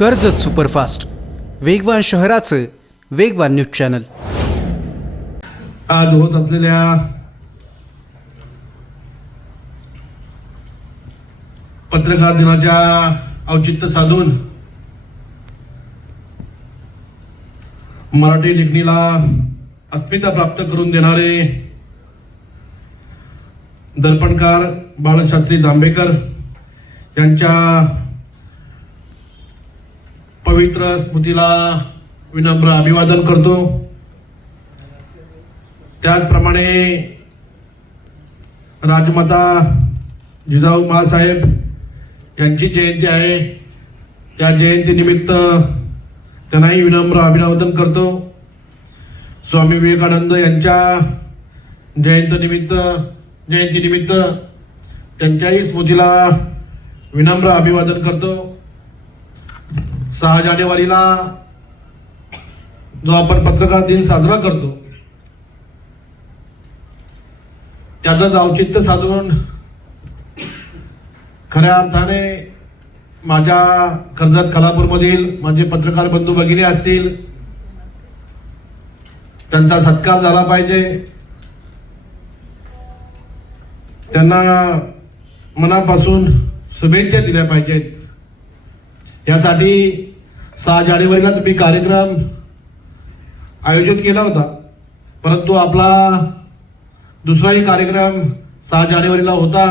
Karjat superfast. वेगवान शहराचं वेगवान न्यूज चॅनल. आज होत असलेल्या पत्रकार दिनाच्या औचित्य साधून मराठी लेखणीला अस्मिता प्राप्त करून देणारे दर्पणकार बाळशास्त्री जांभेकर यांच्या पवित्र स्मृतीला विनम्र अभिवादन करतो. त्याचप्रमाणे राजमाता जिजाऊ मासाहेब यांची जयंती आहे. त्या जयंतीनिमित्त त्यांनाही विनम्र अभिवादन करतो. स्वामी विवेकानंद यांच्या जयंतीनिमित्त जयंतीनिमित्त त्यांच्याही स्मृतीला विनम्र अभिवादन करतो. सहा जानेवारीला जो आपण पत्रकार दिन साजरा करतो त्याचंच औचित्य साधून खऱ्या अर्थाने माझ्या कर्जत खालापूरमधील माझे पत्रकार बंधू भगिनी असतील त्यांचा सत्कार झाला पाहिजे. त्यांना मनापासून शुभेच्छा दिल्या पाहिजेत. यासाठी सहा जानेवारीलाच मी कार्यक्रम आयोजित केला होता. परंतु आपला दुसराही कार्यक्रम सहा जानेवारीला होता.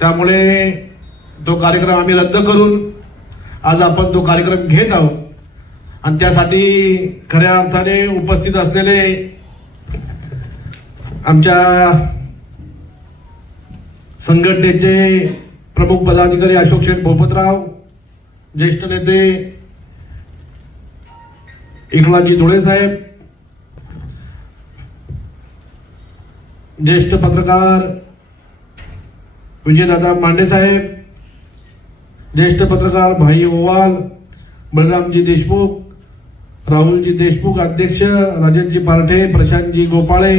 त्यामुळे तो कार्यक्रम आम्ही रद्द करून आज आपण तो कार्यक्रम घेत आहोत. आणि त्यासाठी खऱ्या अर्थाने उपस्थित असलेले आमच्या संघटनेचे प्रमुख पदाधिकारी अशोक शेठ भोपतराव ज्येष्ठ नेते एकनाथजी धुळे साहेब ज्येष्ठ पत्रकार विजयदादा मांडे साहेब ज्येष्ठ पत्रकार भाई ओवाल बलरामजी देशमुख राहुलजी देशमुख अध्यक्ष राजनजी पारठे प्रशांतजी गोपाळे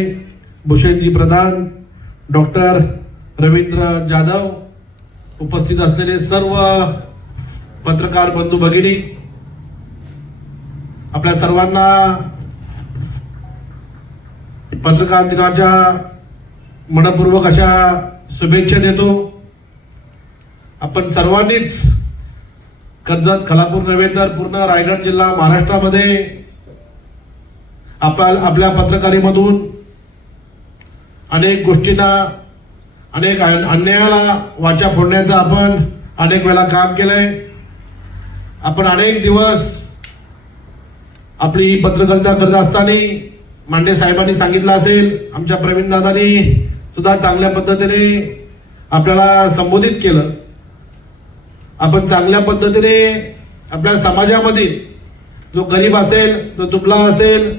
भूषणजी प्रधान डॉक्टर रवींद्र जाधव उपस्थित असलेले सर्व पत्रकार बंधू भगिनी आपल्या सर्वांना पत्रकार दिनाच्या मनपूर्वक अशा शुभेच्छा देतो. आपण सर्वांनीच कर्जत खलापूर नव्हे तर पूर्ण रायगड जिल्हा महाराष्ट्रामध्ये आपल्या आपल्या पत्रकारीमधून अनेक गोष्टींना अनेक अन्यायाला वाचा फोडण्याचं आपण अनेक वेळा काम केलंय. आपण अनेक दिवस आपली पत्रकारिता करत असताना मांडे साहेबांनी सांगितलं असेल आमच्या प्रवीण दादानी सुद्धा चांगल्या पद्धतीने आपल्याला संबोधित केलं. आपण चांगल्या पद्धतीने आपल्या समाजामध्ये जो गरीब असेल जो दुबला असेल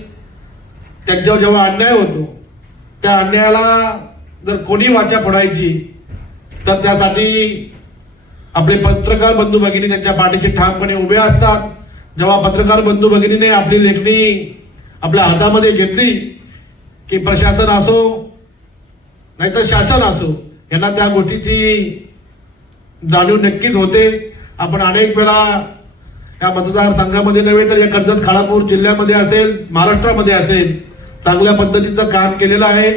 त्यांच्यावर जेव्हा अन्याय होतो त्या अन्यायाला जर कोणी वाचा फोडायची तर त्यासाठी आपले पत्रकार बंधू भगिनी त्यांच्या पाठीचे ठामपणे उभे असतात. जेव्हा पत्रकार बंधू भगिनीने आपली लेखणी आपल्या हातामध्ये घेतली की प्रशासन असो नाहीतर शासन असो यांना त्या गोष्टीची जाणीव नक्कीच होते. आपण अनेक वेळा या मतदारसंघामध्ये नव्हे तर या कर्जत खालापूर जिल्ह्यामध्ये असेल महाराष्ट्रामध्ये असेल चांगल्या पद्धतीचं काम केलेलं आहे.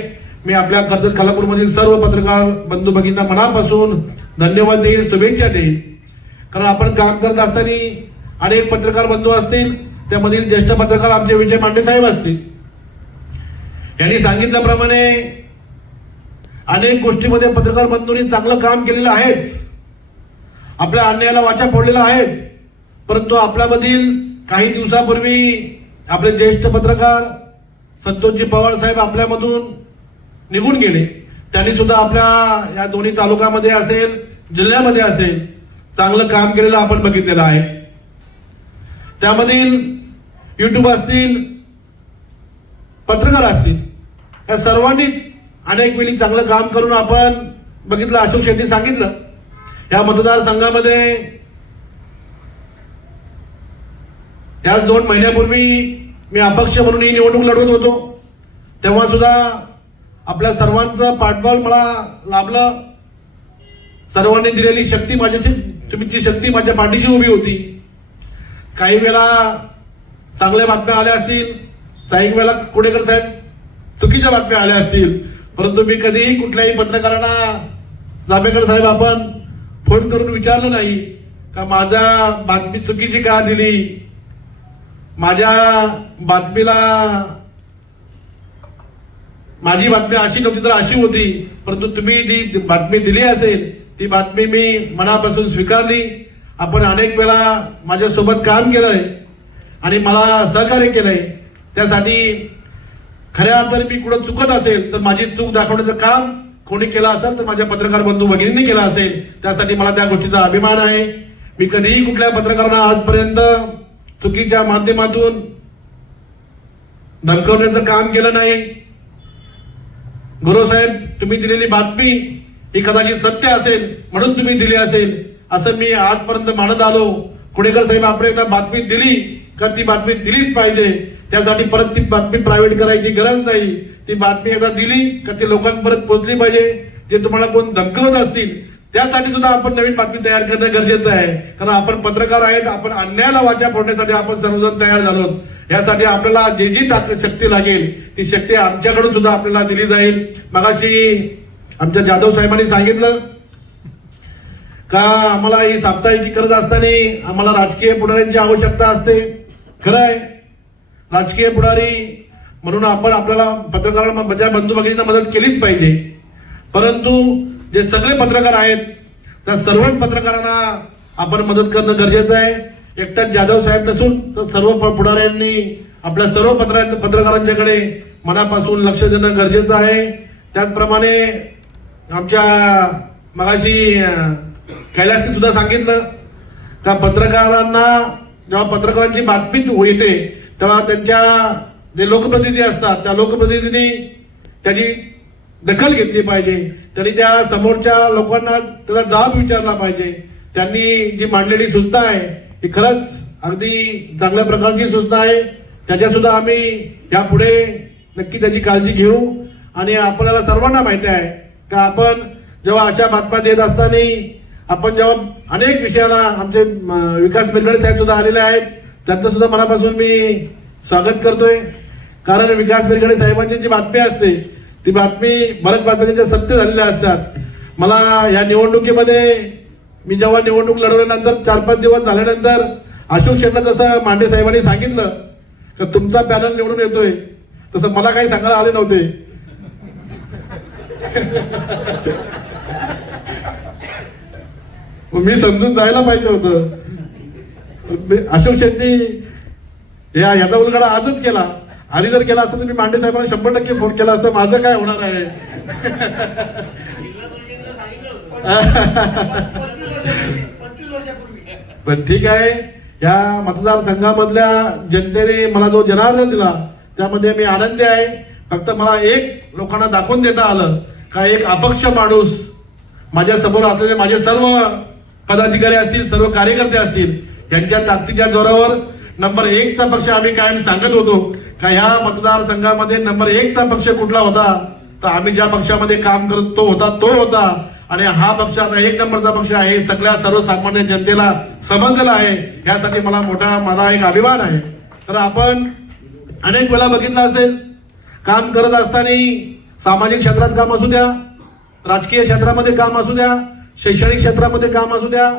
मी आपल्या कर्जत खालापूरमधील सर्व पत्रकार बंधू भगिनींना मनापासून धन्यवाद देईल शुभेच्छा देईल कारण आपण काम करत असताना अनेक पत्रकार बंधू असतील त्यामधील ज्येष्ठ पत्रकार आमचे विजय मांडे साहेब असतील. यांनी सांगितल्याप्रमाणे अनेक गोष्टीमध्ये पत्रकार बंधूंनी चांगलं काम केलेलं आहेच. आपल्या अन्यायाला वाचा फोडलेला आहेच. परंतु आपल्यामधील काही दिवसापूर्वी आपले ज्येष्ठ पत्रकार संतोषजी पवार साहेब आपल्यामधून निघून गेले. त्यांनी सुद्धा आपल्या या दोन्ही तालुक्यामध्ये असेल जिल्ह्यामध्ये असेल चांगलं काम केलेलं आपण बघितलेलं आहे. त्यामधील युट्यूब असतील पत्रकार असतील या सर्वांनीच अनेक वेळी चांगलं काम करून आपण बघितलं अशोक शेट्टी सांगितलं. या मतदारसंघामध्ये याच दोन महिन्यापूर्वी मी अपक्ष म्हणून ही निवडणूक लढवत होतो. तेव्हा सुद्धा आपल्या सर्वांचं पाठबळ मला लाभलं. सर्वांनी दिलेली शक्ती माझ्याशी तुमची शक्ती माझ्या पाठीशी उभी होती काही वेळा चांगल्या बातम्या आल्या असतील काही वेळा कुडेकर साहेब चुकीच्या बातम्या आल्या असतील. परंतु मी कधीही कुठल्याही पत्रकारांना जांभेकर साहेब आपण फोन करून विचारलं नाही का माझा बातमी चुकीची का दिली? माझ्या बातमीला माझी बातमी अशी नव्हती तर अशी होती. परंतु तुम्ही जी बातमी दिली असेल ती बातमी मी मनापासून स्वीकारली. आपण अनेक वेळा माझ्यासोबत काम केलं आहे आणि मला सहकार्य केलं आहे त्यासाठी खऱ्या अर्थाने मी कुठं चुकत असेल तर माझी चूक दाखवण्याचं काम कोणी केलं असेल तर माझ्या पत्रकार बंधू भगिनींनी केलं असेल त्यासाठी मला त्या गोष्टीचा अभिमान आहे. मी कधीही कुठल्या पत्रकारांना आजपर्यंत चुकीच्या माध्यमातून धमकवण्याचं काम केलं नाही. गुरुसाहेब तुम्ही दिलेली बातमी ही कदाचित सत्य असेल म्हणून तुम्ही दिली असेल. असं मी आजपर्यंत मानत आलो. कुणेकर साहेब आपण एकदा बातमी दिली का? ती बातमी दिलीच पाहिजे. त्यासाठी परत ती बातमी प्रायव्हेट करायची गरज नाही. ती बातमी एकदा दिली का ती लोकांपर्यंत पोहोचली पाहिजे. जे तुम्हाला कोण धमकवत असतील त्यासाठी सुद्धा आपण नवीन बातमी तयार करणं गरजेचं आहे. कारण आपण पत्रकार आहेत आपण अन्यायाला वाचा फोडण्यासाठी आपण सर्वजण तयार झालो. यासाठी आपल्याला जे जी शक्ती लागेल ती शक्ती आमच्याकडून सुद्धा आपल्याला दिली जाईल. मगाशी आमच्या जाधव साहेबांनी सांगितलं का आम्हाला ही साप्ताहिकी करत असताना आम्हाला राजकीय पुढाऱ्यांची आवश्यकता असते? खरं आहे राजकीय पुढारी म्हणून आपण आपल्याला पत्रकारांना माझ्या म्हणजे बंधू भगिनींना मदत केलीच पाहिजे. परंतु जे सगळे पत्रकार आहेत त्या सर्वच पत्रकारांना आपण मदत करणं गरजेचं आहे. एकट्याच जाधव साहेब नसून तर सर्व प- पुढाऱ्यांनी आपल्या सर्व पत्र पत्रकारांच्याकडे मनापासून लक्ष देणं गरजेचं आहे. त्याचप्रमाणे आमच्या मगाशी कैलासने सुद्धा सांगितलं. का पत्रकारांना जेव्हा पत्रकारांची बातमी येते तेव्हा त्यांच्या जे लोकप्रतिनिधी असतात त्या लोकप्रतिनिधींनी त्याची दखल घेतली पाहिजे. त्यांनी त्या समोरच्या लोकांना त्याचा जाब विचारला पाहिजे. त्यांनी जी मांडलेली सूचना आहे ती खरंच अगदी चांगल्या प्रकारची सूचना आहे. त्याच्यासुद्धा आम्ही यापुढे नक्की त्याची काळजी घेऊ. आणि आपल्याला सर्वांना माहिती आहे का आपण जेव्हा अशा बातम्या देत असताना आपण जेव्हा अनेक विषयाला आमचे विकास बेलगडे साहेब सुद्धा आलेले आहेत त्यांचं सुद्धा मनापासून मी स्वागत करतोय. कारण विकास बेलगडे साहेबांची जी बातमी असते ती बातमी बऱ्याच बातम्या त्यांच्या सत्य झालेल्या असतात. मला या निवडणुकीमध्ये मी जेव्हा निवडणूक लढवल्यानंतर चार पाच दिवस झाल्यानंतर अशोक शेटला जसं मांडे साहेबांनी सांगितलं का तुमचा पॅनल निवडून येतोय तसं मला काही सांगायला आले नव्हते. मी समजून जायला पाहिजे होतं. अशोक शेट्टी या याचा उलगडा आजच केला. आधी जर केला असता तर मी मांडे साहेबांना शंभर टक्के फोन केला असता. माझं काय होणार आहे? पण ठीक आहे या मतदारसंघामधल्या जनतेने मला जो जनार्दन दिला त्यामध्ये मी आनंदी आहे. फक्त मला एक लोकांना दाखवून देता आलं का एक अपक्ष माणूस माझ्यासमोर असलेले माझे सर्व पदाधिकारी असतील सर्व कार्यकर्ते असतील यांच्या ताकदीच्या जोरावर नंबर एकचा पक्ष आम्ही कायम सांगत होतो का ह्या मतदारसंघामध्ये नंबर एकचा पक्ष कुठला होता? तर आम्ही ज्या पक्षामध्ये काम करत तो होता तो होता. आणि हा पक्ष आता एक नंबरचा पक्ष आहे. सगळ्या सर्वसामान्य जनतेला समजलेला आहे. यासाठी मला मोठा माझा एक अभिमान आहे. तर आपण अनेक वेळा बघितलं असेल काम करत असताना सामाजिक क्षेत्रात काम असू द्या राजकीय क्षेत्रामध्ये काम असू द्या शैक्षणिक क्षेत्रामध्ये काम असू द्या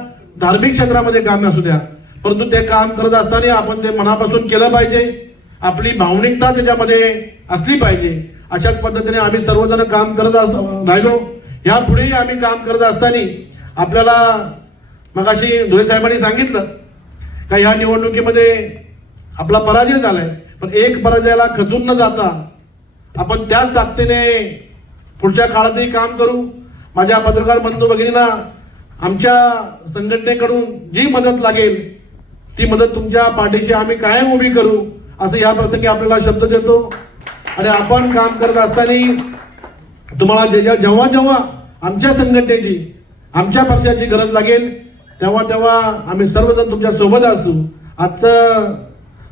धार्मिक क्षेत्रामध्ये काम असू द्या परंतु ते काम करत असताना आपण ते मनापासून केलं पाहिजे. आपली भावनिकता त्याच्यामध्ये असली पाहिजे. अशाच पद्धतीने आम्ही सर्वजण काम करत अस राहिलो. यापुढेही आम्ही काम करत असताना आपल्याला मगाशी धुळे साहेबांनी सांगितलं का ह्या निवडणुकीमध्ये आपला पराजय झालाय पण एक पराजयाला खचून न जाता आपण त्याच ताकदीने पुढच्या काळातही काम करू. माझ्या पत्रकार बंधू भगिनींना आमच्या संघटनेकडून जी मदत लागेल ती मदत तुमच्या पाठीशी आम्ही कायम उभी करू असं या प्रसंगी आपल्याला शब्द देतो. आणि आपण काम करत असताना तुम्हाला जे जे- जेव्हा जेव्हा आमच्या संघटनेची आमच्या पक्षाची गरज लागेल तेव्हा तेव्हा आम्ही सर्वजण तुमच्यासोबत असू. आजचं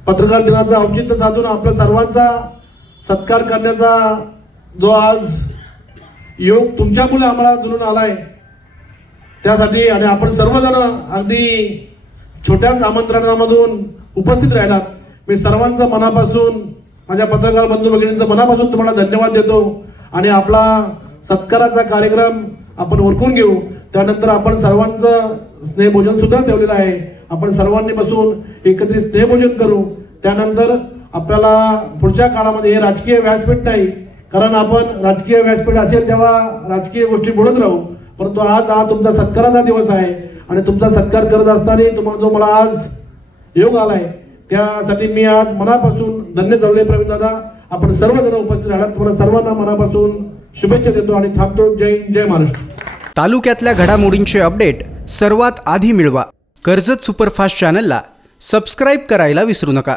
पत्रकार दिनाचं औचित्य साधून आपल्या सर्वांचा सत्कार करण्याचा जो आज योग तुमच्यामुळे आम्हाला जुळून आलाय. त्यासाठी आणि आपण सर्वजण अगदी छोट्याच आमंत्रणामधून उपस्थित राहिलात. मी सर्वांचं मनापासून माझ्या पत्रकार बंधू भगिनींचं मनापासून तुम्हाला धन्यवाद देतो. आणि आपला सत्काराचा कार्यक्रम आपण ओळखून घेऊ. त्यानंतर आपण सर्वांचं स्नेहभोजन सुद्धा ठेवलेलं आहे. आपण सर्वांनी बसून एकत्रित स्नेहभोजन करू. त्यानंतर आपल्याला पुढच्या काळामध्ये हे राजकीय व्यासपीठ नाही कारण आपण राजकीय व्यासपीठ असेल तेव्हा राजकीय गोष्टी बोलत राहू. परंतु आज हा तुमचा सत्काराचा दिवस आहे आणि तुमचा सत्कार करत असताना तुम्हाला जो मला आज योग आलाय त्यासाठी मी आज मनापासून धन्य जवळे प्रवीण दादा. आपण सर्वजण उपस्थित राहिलात तुम्हाला सर्वांना मनापासून शुभेच्छा देतो आणि थांबतो. जय जय महाराष्ट्र. तालुक्यातल्या घडामोडींचे अपडेट सर्वात आधी मिळवा. कर्जत सुपरफास्ट चॅनलला सबस्क्राईब करायला विसरू नका.